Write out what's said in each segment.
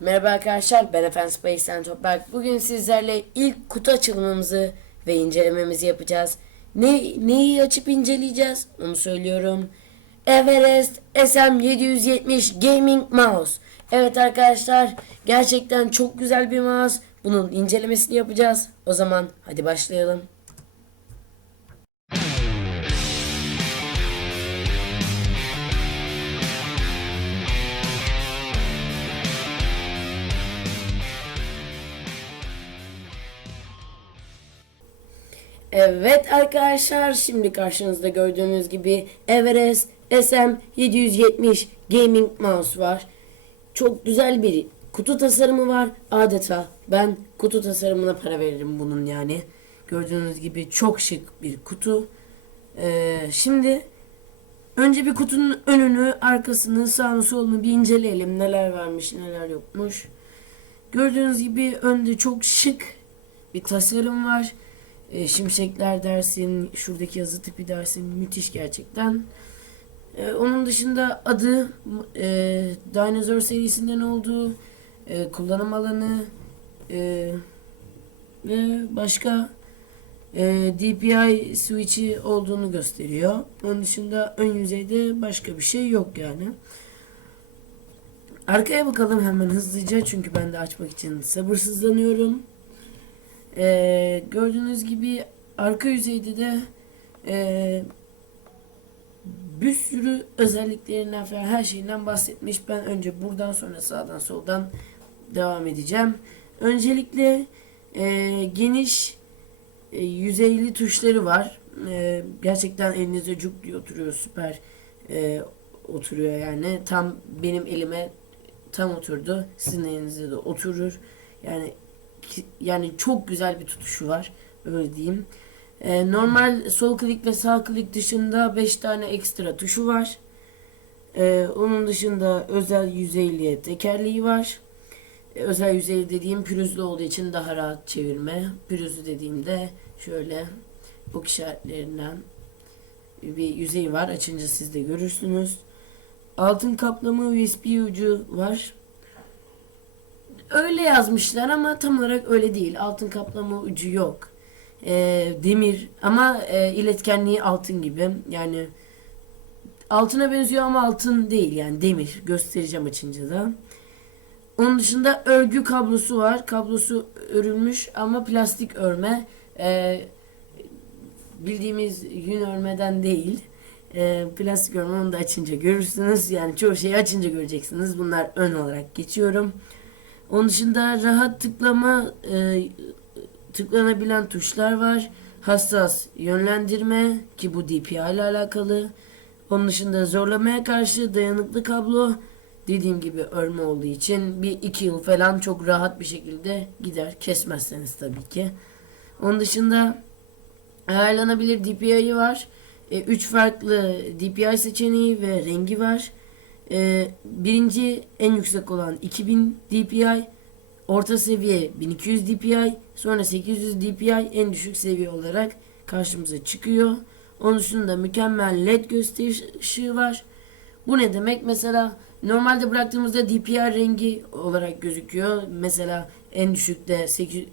Merhaba arkadaşlar ben Efendim Space'den Toprak. Bugün sizlerle ilk kutu açılımımızı ve incelememizi yapacağız. Ne, neyi açıp inceleyeceğiz onu söylüyorum. Everest SM770 Gaming Mouse. Evet arkadaşlar gerçekten çok güzel bir mouse. Bunun incelemesini yapacağız. O zaman hadi başlayalım. Evet arkadaşlar şimdi karşınızda gördüğünüz gibi Everest SM770 Gaming Mouse var. Çok güzel bir kutu tasarımı var adeta. Ben kutu tasarımına para veririm bunun yani. Gördüğünüz gibi çok şık bir kutu. Ee, şimdi önce bir kutunun önünü, arkasını, sağını, solunu bir inceleyelim. Neler varmış, neler yokmuş. Gördüğünüz gibi önde çok şık bir tasarım var. E, şimşekler dersin, şuradaki yazı tipi dersin müthiş gerçekten. E, onun dışında adı e, Dinozor serisinden olduğu, e, kullanım alanı e, ve başka e, DPI switch'i olduğunu gösteriyor. Onun dışında ön yüzeyde başka bir şey yok yani. Arkaya bakalım hemen hızlıca çünkü ben de açmak için sabırsızlanıyorum. Ee, gördüğünüz gibi arka yüzeyde de ee, bir sürü özelliklerinden falan her şeyinden bahsetmiş. Ben önce buradan sonra sağdan soldan devam edeceğim. Öncelikle ee, geniş e, yüzeyli tuşları var. E, gerçekten elinize cuk diye oturuyor. Süper e, oturuyor yani. Tam benim elime tam oturdu. Sizin elinize de oturur. Yani yani çok güzel bir tutuşu var. Öyle diyeyim. Ee, normal sol klik ve sağ klik dışında 5 tane ekstra tuşu var. Ee, onun dışında özel yüzeyli tekerleği var. Ee, özel yüzeyli dediğim pürüzlü olduğu için daha rahat çevirme. Pürüzlü dediğimde şöyle bu işaretlerinden bir yüzey var. Açınca siz de görürsünüz. Altın kaplama USB ucu var. Öyle yazmışlar ama tam olarak öyle değil. Altın kaplama ucu yok. Ee, demir ama e, iletkenliği altın gibi. Yani altına benziyor ama altın değil yani demir. Göstereceğim açınca da. Onun dışında örgü kablosu var. Kablosu örülmüş ama plastik örme. Ee, bildiğimiz yün örmeden değil. Ee, plastik örme onu da açınca görürsünüz. Yani çoğu şeyi açınca göreceksiniz. Bunlar ön olarak geçiyorum. Onun dışında rahat tıklama e, tıklanabilen tuşlar var. Hassas yönlendirme ki bu DPI ile alakalı. Onun dışında zorlamaya karşı dayanıklı kablo. Dediğim gibi örme olduğu için bir iki yıl falan çok rahat bir şekilde gider. Kesmezseniz tabii ki. Onun dışında ayarlanabilir DPI'yi var. 3 farklı DPI seçeneği ve rengi var. Ee, birinci en yüksek olan 2000 DPI, orta seviye 1200 DPI, sonra 800 DPI en düşük seviye olarak karşımıza çıkıyor. Onun dışında mükemmel LED gösteriş var. Bu ne demek? Mesela normalde bıraktığımızda DPI rengi olarak gözüküyor. Mesela en düşükte 800 e,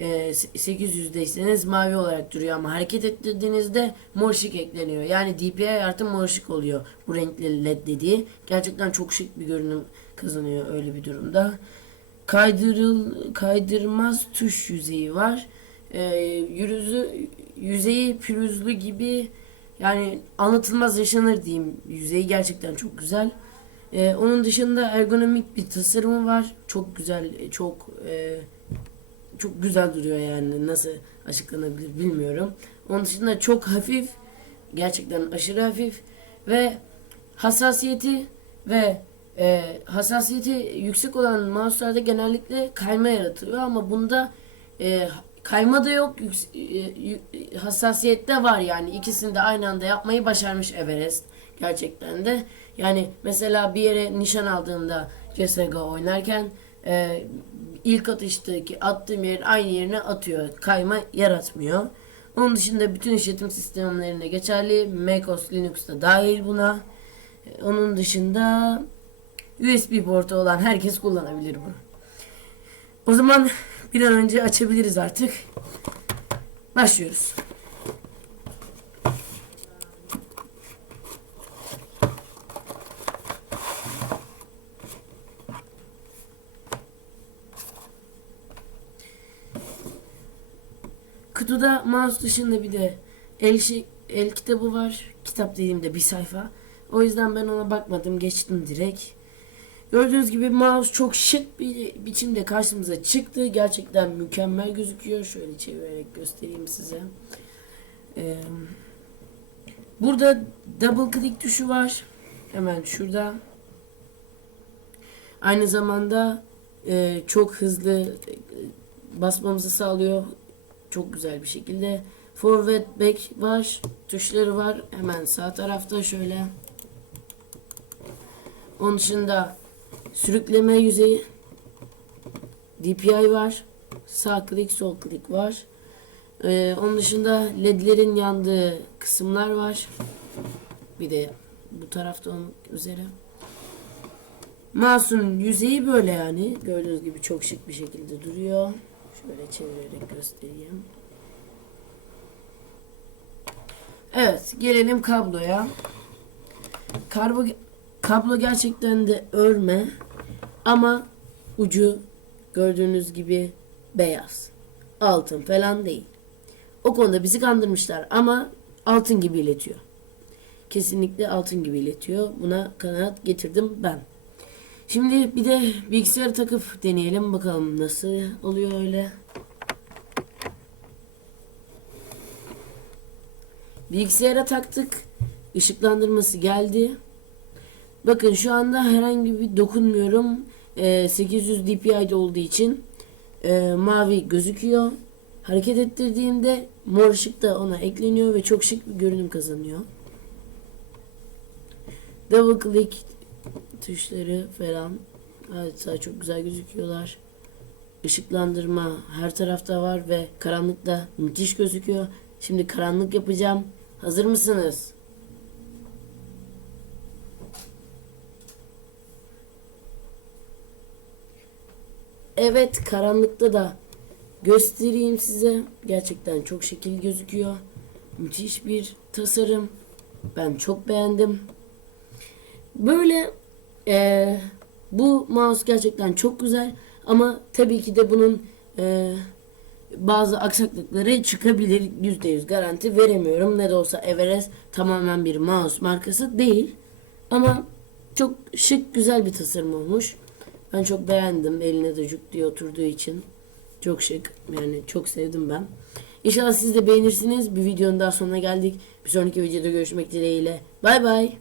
800'deyseniz mavi olarak duruyor ama hareket ettirdiğinizde mor ışık ekleniyor. Yani DPI artı mor ışık oluyor bu renkli led dediği. Gerçekten çok şık bir görünüm kazanıyor öyle bir durumda. Kaydırıl kaydırmaz tuş yüzeyi var. E, yüzü, yüzeyi pürüzlü gibi yani anlatılmaz yaşanır diyeyim. Yüzeyi gerçekten çok güzel. E, onun dışında ergonomik bir tasarımı var. Çok güzel, çok e, çok güzel duruyor yani. Nasıl açıklanabilir bilmiyorum. Onun dışında çok hafif gerçekten aşırı hafif ve hassasiyeti ve e, hassasiyeti yüksek olan mouse'larda genellikle kayma yaratıyor ama bunda e, kayma da yok yüks- e, hassasiyette var yani. İkisini de aynı anda yapmayı başarmış Everest gerçekten de. Yani mesela bir yere nişan aldığımda CSGO oynarken e, ilk atıştaki attığım yerin aynı yerine atıyor. Kayma yaratmıyor. Onun dışında bütün işletim sistemlerinde geçerli. macOS Linux'ta dahil buna. E, Onun dışında USB portu olan herkes kullanabilir bunu. O zaman bir an önce açabiliriz artık. Başlıyoruz. Kutuda mouse dışında bir de el, şey, el kitabı var. Kitap dediğimde bir sayfa. O yüzden ben ona bakmadım. Geçtim direkt. Gördüğünüz gibi mouse çok şık bir biçimde karşımıza çıktı. Gerçekten mükemmel gözüküyor. Şöyle çevirerek göstereyim size. Ee, burada double click tuşu var. Hemen şurada. Aynı zamanda e, çok hızlı e, basmamızı sağlıyor. Çok güzel bir şekilde. Forward back var. Tuşları var. Hemen sağ tarafta şöyle. Onun dışında sürükleme yüzeyi DPI var. Sağ klik sol klik var. Ee, onun dışında ledlerin yandığı kısımlar var. Bir de bu tarafta olmak üzere. Mouse'un yüzeyi böyle yani. Gördüğünüz gibi çok şık bir şekilde duruyor. Şöyle çevirerek göstereyim. Evet, gelelim kabloya. Karbo kablo gerçekten de örme ama ucu gördüğünüz gibi beyaz. Altın falan değil. O konuda bizi kandırmışlar ama altın gibi iletiyor. Kesinlikle altın gibi iletiyor. Buna kanaat getirdim ben. Şimdi bir de bilgisayarı takıp deneyelim bakalım nasıl oluyor öyle. Bilgisayara taktık. Işıklandırması geldi. Bakın şu anda herhangi bir dokunmuyorum. Ee, 800 dpi'de olduğu için e, mavi gözüküyor. Hareket ettirdiğimde mor ışık da ona ekleniyor ve çok şık bir görünüm kazanıyor. Double click tuşları falan adeta çok güzel gözüküyorlar. Işıklandırma her tarafta var ve karanlıkta müthiş gözüküyor. Şimdi karanlık yapacağım. Hazır mısınız? Evet karanlıkta da göstereyim size. Gerçekten çok şekil gözüküyor. Müthiş bir tasarım. Ben çok beğendim. Böyle eee, bu mouse gerçekten çok güzel ama tabii ki de bunun eee, bazı aksaklıkları çıkabilir. %100 garanti veremiyorum. Ne de olsa Everest tamamen bir mouse markası değil. Ama çok şık güzel bir tasarım olmuş. Ben çok beğendim. Eline de cuk diye oturduğu için. Çok şık. Yani çok sevdim ben. İnşallah siz de beğenirsiniz. Bir videonun daha sonuna geldik. Bir sonraki videoda görüşmek dileğiyle. Bay bay.